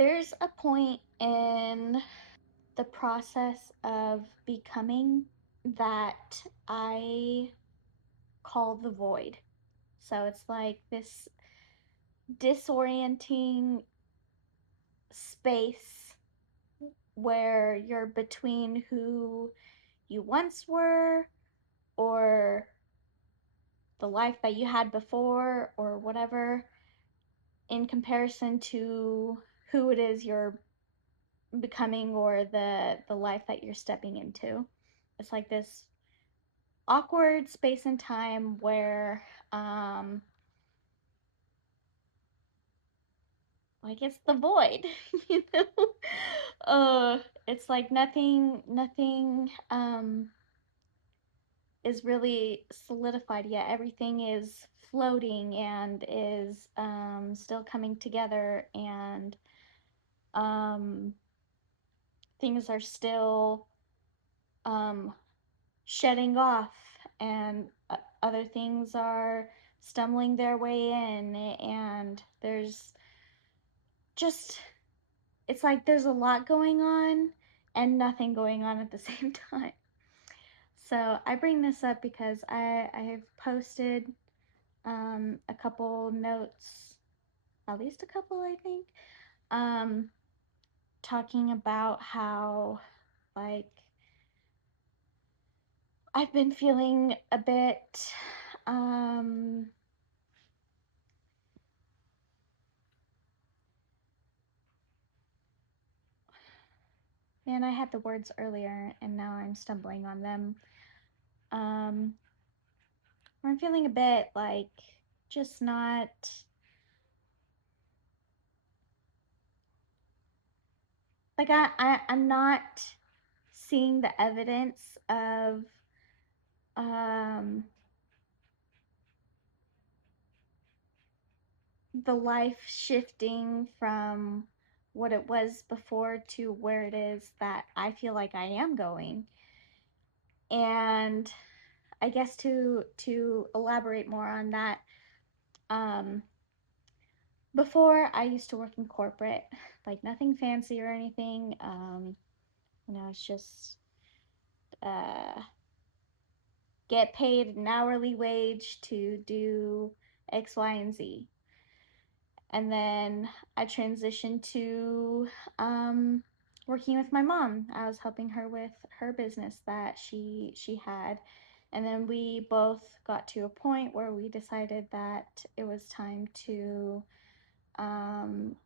There's a point in the process of becoming that I call the void. So it's like this disorienting space where you're between who you once were, or the life that you had before, or whatever, in comparison to who it is you're becoming, or the life that you're stepping into. It's like this awkward space and time where like it's the void. you know it's like nothing is really solidified yet. Everything is floating and is still coming together, and um things are still um shedding off, and other things are stumbling their way in, and there's just, it's like there's a lot going on and nothing going on at the same time. So I bring this up because I have posted a couple notes, at least a couple, I think, um, talking about how, like, I've been feeling a bit man, I had the words earlier and now I'm stumbling on them. Um, I'm feeling a bit like just not, like I'm not seeing the evidence of um the life shifting from what it was before to where it is that I feel like I am going. And I guess to elaborate more on that, um, before I used to work in corporate, like nothing fancy or anything. It's just uh, get paid an hourly wage to do X, Y, and Z. And then I transitioned to working with my mom. I was helping her with her business that she had, and then we both got to a point where we decided that it was time to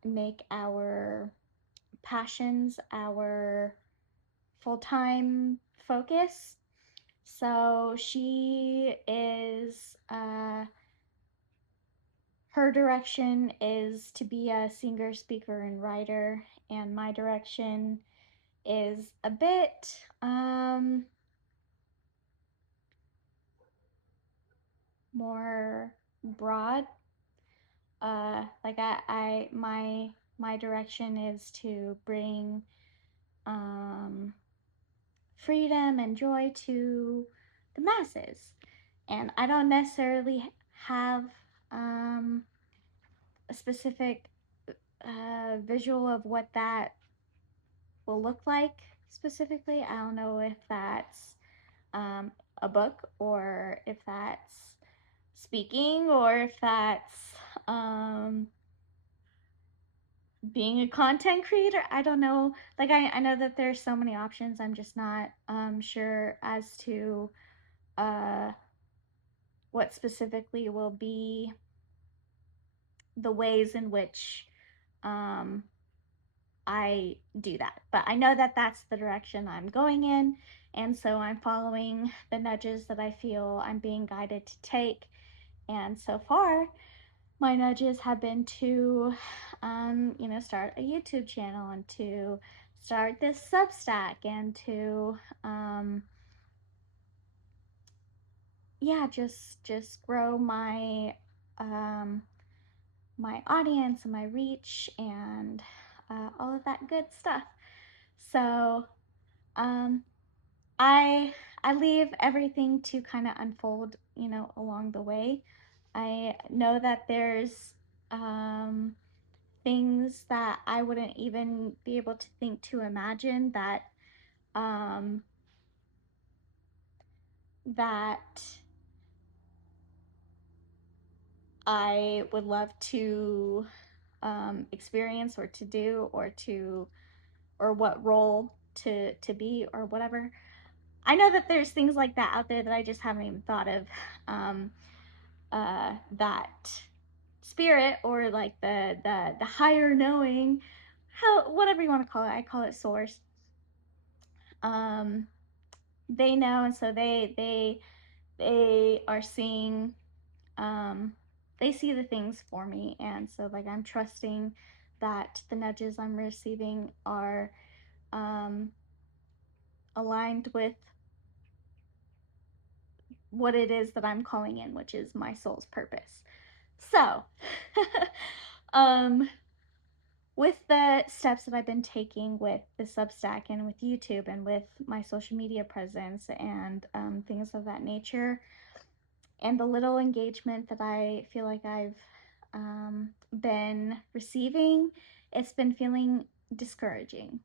make our passions our full-time focus. So she is her direction is to be a singer, speaker, and writer, and my direction is a bit more broad. Like my direction is to bring um, freedom and joy to the masses, and I don't necessarily have a specific visual of what that will look like specifically. I don't know if that's a book, or if that's speaking, or if that's being a content creator. I don't know. Like, I know that there's so many options. I'm just not sure as to uh, what specifically will be the ways in which um, I do that. But I know that that's the direction I'm going in, and so I'm following the nudges that I feel I'm being guided to take. And so far, my nudges have been to, start a YouTube channel, and to start this Substack, and to, yeah, just grow um, my audience and my reach, and all of that good stuff. So um, I I leave everything to kind of unfold, along the way. I know that there's things that I wouldn't even be able to think to imagine um, that I would love to experience or to do or what role to be or whatever. I know that there's things like that out there that I just haven't even thought of. Um, that spirit or like the higher knowing, how whatever you want to call it, I call it source. Um, they know, and so they are seeing. They see the things for me, and so like I'm trusting that the nudges I'm receiving are um, aligned with what it is that I'm calling in, which is my soul's purpose. So, um, with the steps that I've been taking with the Substack and with YouTube and with my social media presence and things of that nature, and the little engagement that I feel like I've been receiving, it's been feeling discouraging.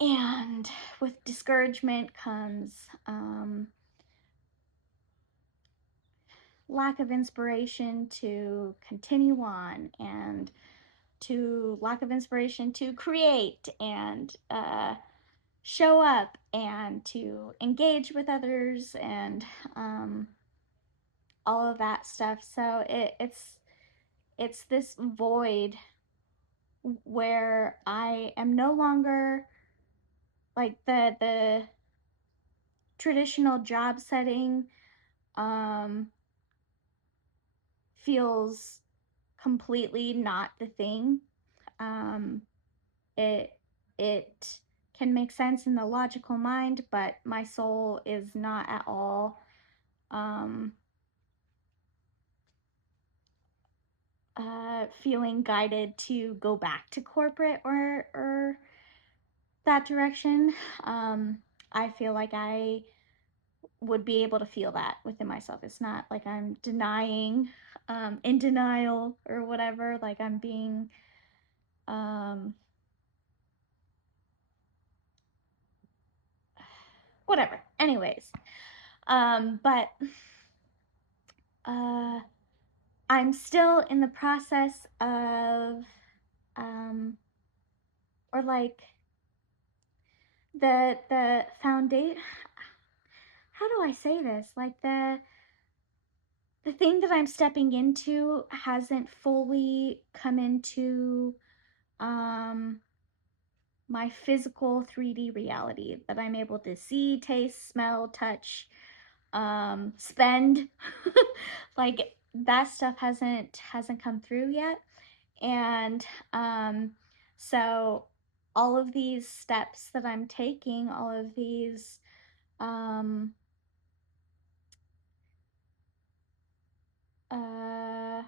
And with discouragement comes lack of inspiration to continue on, and to lack of inspiration to create and show up and to engage with others and all of that stuff. So it's this void where I am no longer like the traditional job setting um, feels completely not the thing. Um, it it can make sense in the logical mind, but my soul is not at all um, feeling guided to go back to corporate or that direction. I feel like I would be able to feel that within myself. It's not like I'm denying, in denial or whatever. Like I'm being, um, whatever. Anyways, but uh, I'm still in the process of, um, or like the foundation. How do I say this? Like the thing that I'm stepping into hasn't fully come into um my physical 3D reality that I'm able to see, taste, smell, touch, spend. Like that stuff hasn't come through yet. And so all of these steps that I'm taking, all of these um uh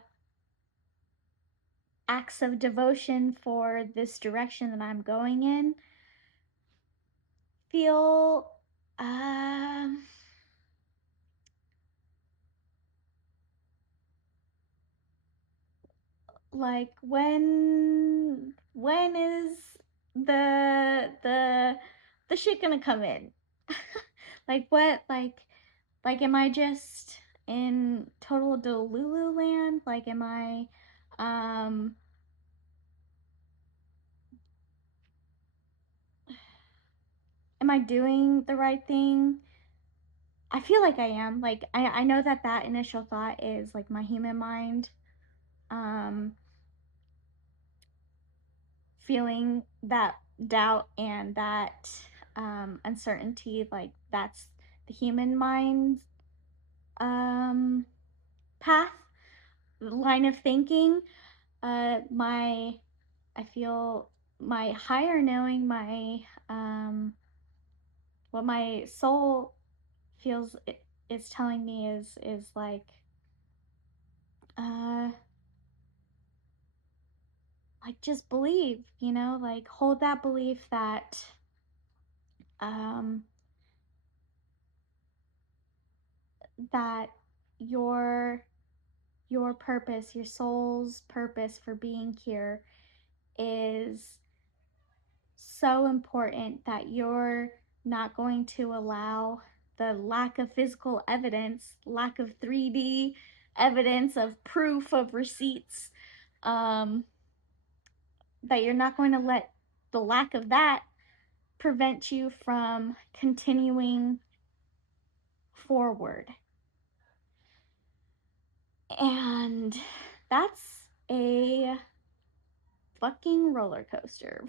acts of devotion for this direction that I'm going in feel um like when is the shit gonna come in? Like what like am I just in total Delulu land? Like um am I doing the right thing? I feel like I am. Like I know that that initial thought is like my human mind um feeling that doubt and that uncertainty, like that's the human mind um, path, line of thinking. My, I feel my higher knowing, my, what my soul feels is telling me is uh, like just believe, like hold that belief that, um, that your your purpose, your soul's purpose for being here is so important that you're not going to allow the lack of physical evidence, lack of 3D evidence of proof of receipts, um, that you're not going to let the lack of that prevent you from continuing forward. And that's a fucking roller coaster.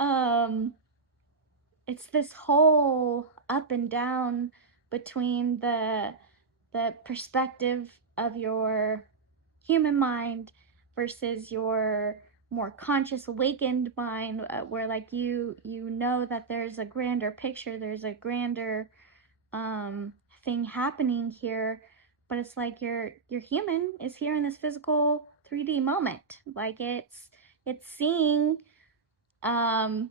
um it's this whole up and down between the perspective of your human mind versus your more conscious awakened mind, where like you know that there's a grander picture, there's a grander um thing happening here, but it's like your human is here in this physical 3D moment. Like it's seeing um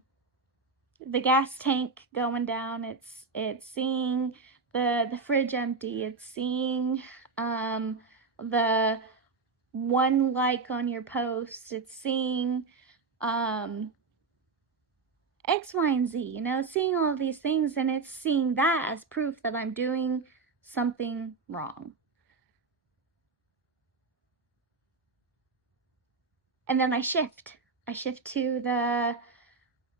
the gas tank going down, it's seeing the fridge empty, it's seeing um the one like on your post, it's seeing um X, Y, and Z, you know, seeing all of these things, and it's seeing that as proof that I'm doing something wrong. And then I shift. I shift to the,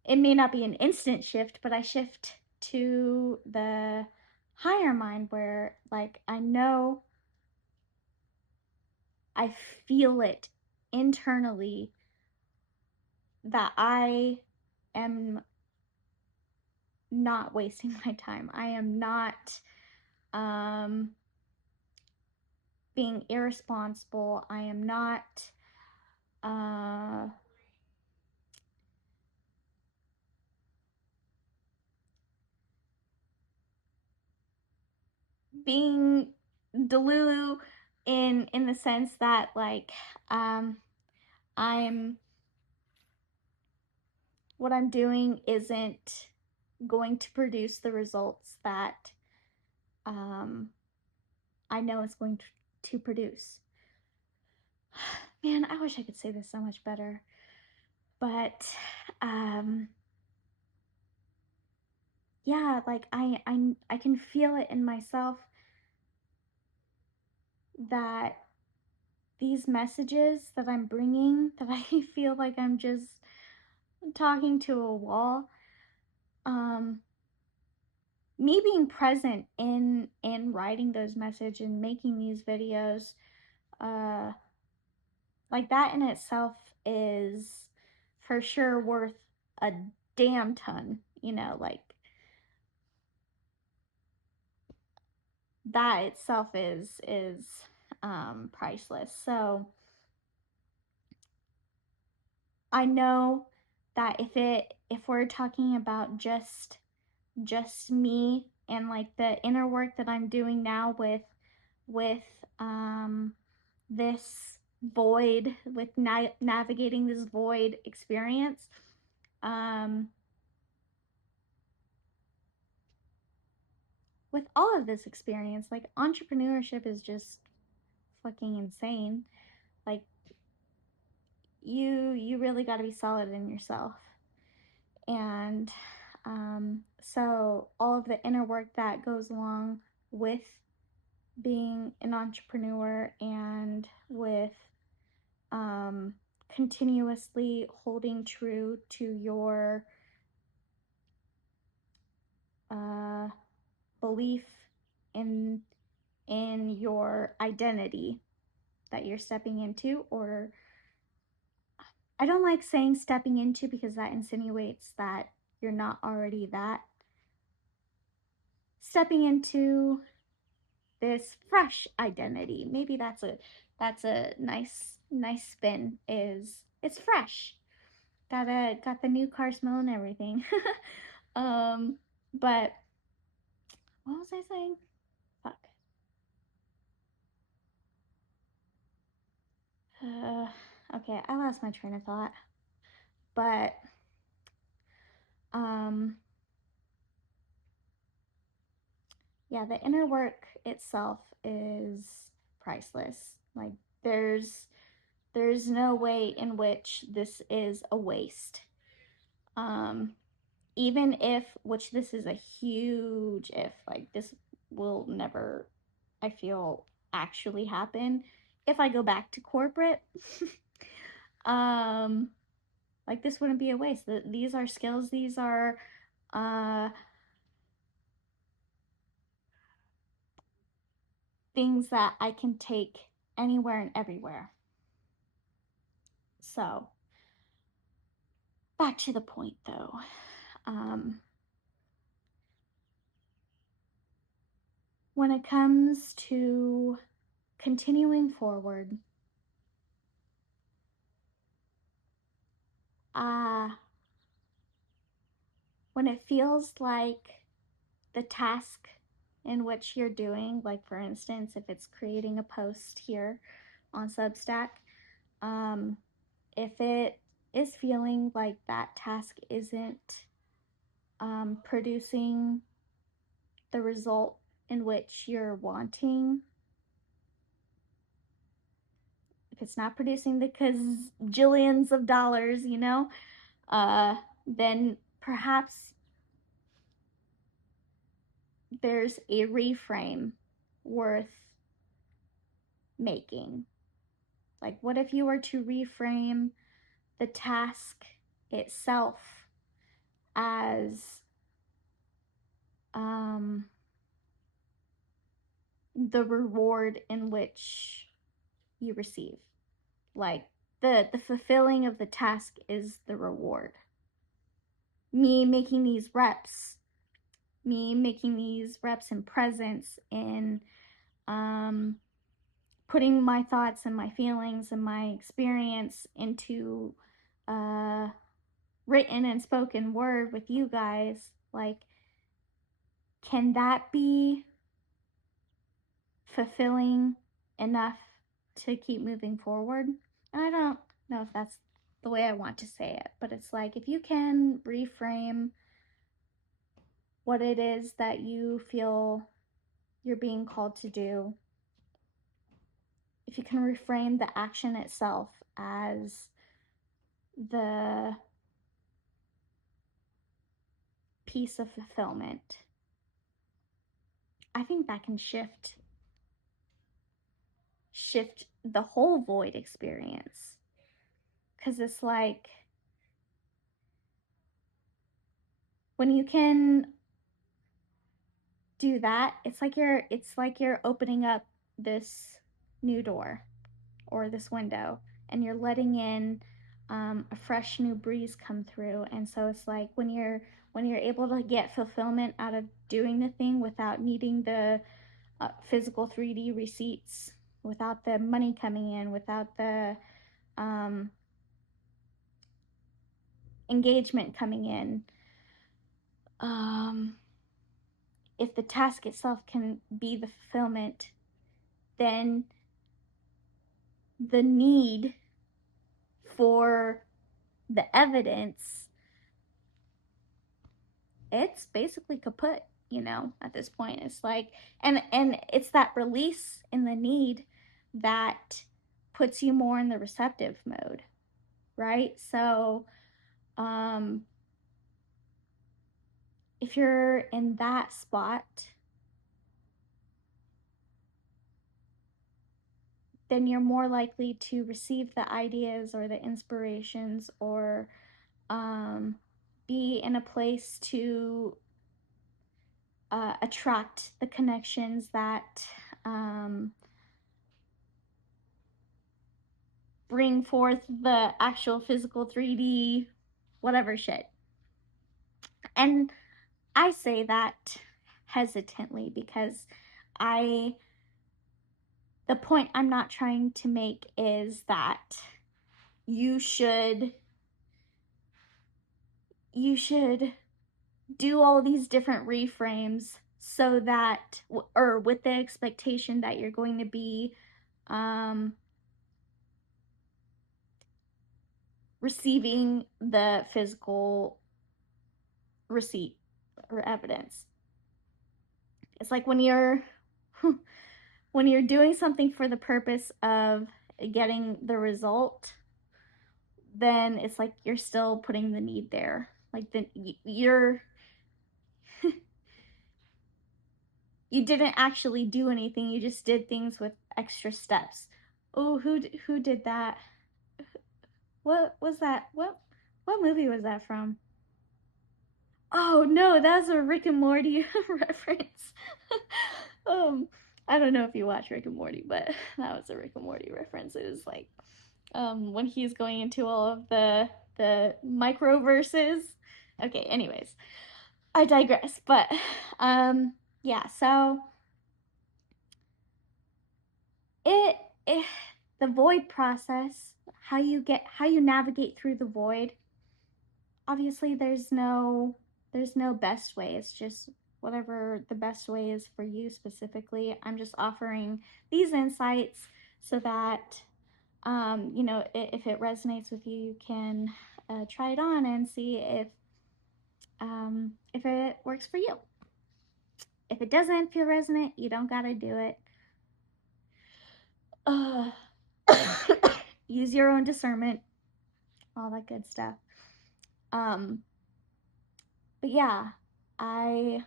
it may not be an instant shift, but I shift to the higher mind where, like, I know, I feel it internally that I am not wasting my time. I am not um, being irresponsible. I am not uh, being delulu in the sense that, like, um, I'm what I'm doing isn't going to produce the results that um, I know it's going to produce. Man, I wish I could say this so much better, but um, yeah, like I can feel it in myself that these messages that I'm bringing, that I feel like I'm just talking to a wall. Me being present in writing those messages and making these videos, uh, like that in itself is for sure worth a damn ton. You know, like that itself is priceless. So I know that if we're talking about just me and like the inner work that I'm doing now with um this void, with navigating this void experience, um with all of this experience, like entrepreneurship is just fucking insane. Like you really got to be solid in yourself. And so all of the inner work that goes along with being an entrepreneur and with um, continuously holding true to your uh, belief in your identity that you're stepping into. Or I don't like saying stepping into because that insinuates that you're not already that. Stepping into this fresh identity. Maybe that's a nice spin. Is it's fresh. Got the new car smell and everything. um, but what was I saying? Fuck. Uh, okay, I lost my train of thought. But um, yeah, the inner work itself is priceless. Like there's no way in which this is a waste. Even if, which this is a huge if, like this will never, I feel, actually happen if I go back to corporate. um like this wouldn't be a waste. These are skills, these are things that I can take anywhere and everywhere. So back to the point though. When it comes to continuing forward, when it feels like the task in which you're doing, like for instance, if it's creating a post here on Substack, if it is feeling like that task isn't producing the result in which you're wanting, if it's not producing the jillions of dollars, then perhaps there's a reframe worth making. Like, what if you were to reframe the task itself as the reward in which you receive? Like, the fulfilling of the task is the reward. Me making these reps in presence, in putting my thoughts and my feelings and my experience into written and spoken word with you guys, like, can that be fulfilling enough to keep moving forward? And I don't know if that's the way I want to say it, but it's like, if you can reframe what it is that you feel you're being called to do, if you can reframe the action itself as the piece of fulfillment, I think that can shift the whole void experience. Because it's like, when you can do that, it's like you're opening up this new door or this window, and you're letting in a fresh new breeze come through. And so it's like, when you're able to get fulfillment out of doing the thing without needing the physical 3D receipts, without the money coming in, without the engagement coming in, if the task itself can be the fulfillment, then the need for the evidence, it's basically kaput, at this point. It's like, and it's that release in the need that puts you more in the receptive mode, right? So if you're in that spot, then you're more likely to receive the ideas or the inspirations, or be in a place to attract the connections that bring forth the actual physical 3D whatever shit. And I say that hesitantly because the point I'm not trying to make is that you should do all these different reframes so that, or with the expectation that you're going to be receiving the physical receipt or evidence. It's like when you're when you're doing something for the purpose of getting the result, then it's like you're still putting the need there. Like you didn't actually do anything. You just did things with extra steps. Oh, who did that? What was that? What movie was that from? Oh no, that's a Rick and Morty reference. um, I don't know if you watch Rick and Morty, but that was a Rick and Morty reference. It was like when he's going into all of the microverses. Okay, anyways, I digress. But yeah, so it, it the void process, how you navigate through the void. Obviously, there's no best way. It's just whatever the best way is for you specifically. I'm just offering these insights so that you know, if it resonates with you, you can try it on and see if it works for you. If it doesn't feel resonant, you don't gotta do it. Use your own discernment, all that good stuff. But yeah, I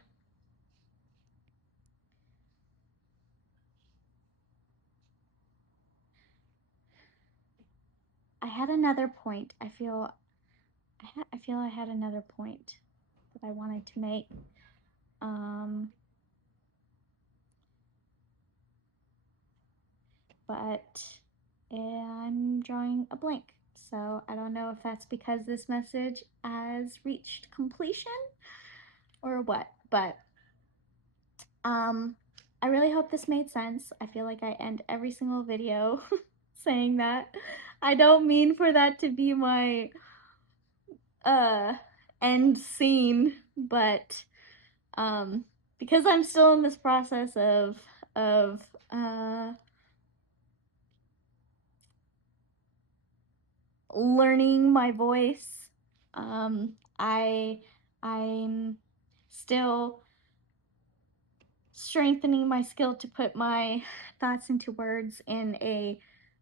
had another point. I feel I had another point that I wanted to make. But I'm drawing a blank. So I don't know if that's because this message has reached completion or what, but I really hope this made sense. I feel like I end every single video saying that. I don't mean for that to be my end scene, but because I'm still in this process of learning my voice. I'm still strengthening my skill to put my thoughts into words in a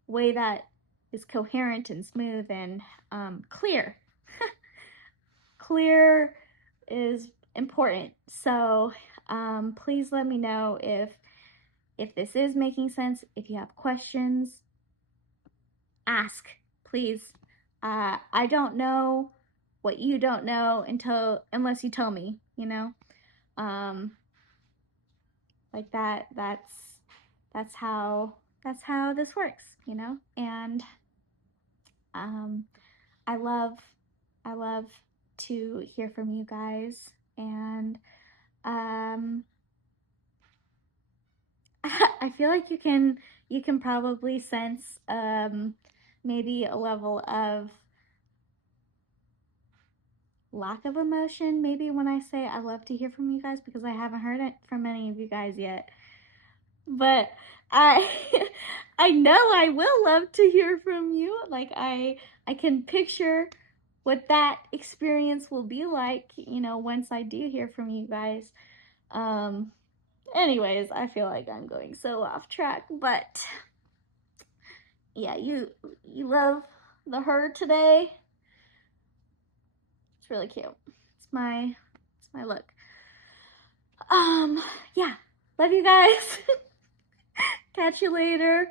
way that is coherent and smooth and clear. Clear is important. So please let me know if this is making sense. If you have questions, ask, please. I don't know what you don't know unless you tell me, you know. Like that's how this works, you know. And um I love I love to hear from you guys, and I feel like you can probably sense maybe a level of lack of emotion maybe when I say I love to hear from you guys, because I haven't heard it from any of you guys yet. But I I know I will love to hear from you. Like I can picture what that experience will be like, you know, once I do hear from you guys. Anyways, I feel like I'm going so off track, but yeah, you love the her today. It's really cute. It's my look. Yeah. Love you guys. Catch you later.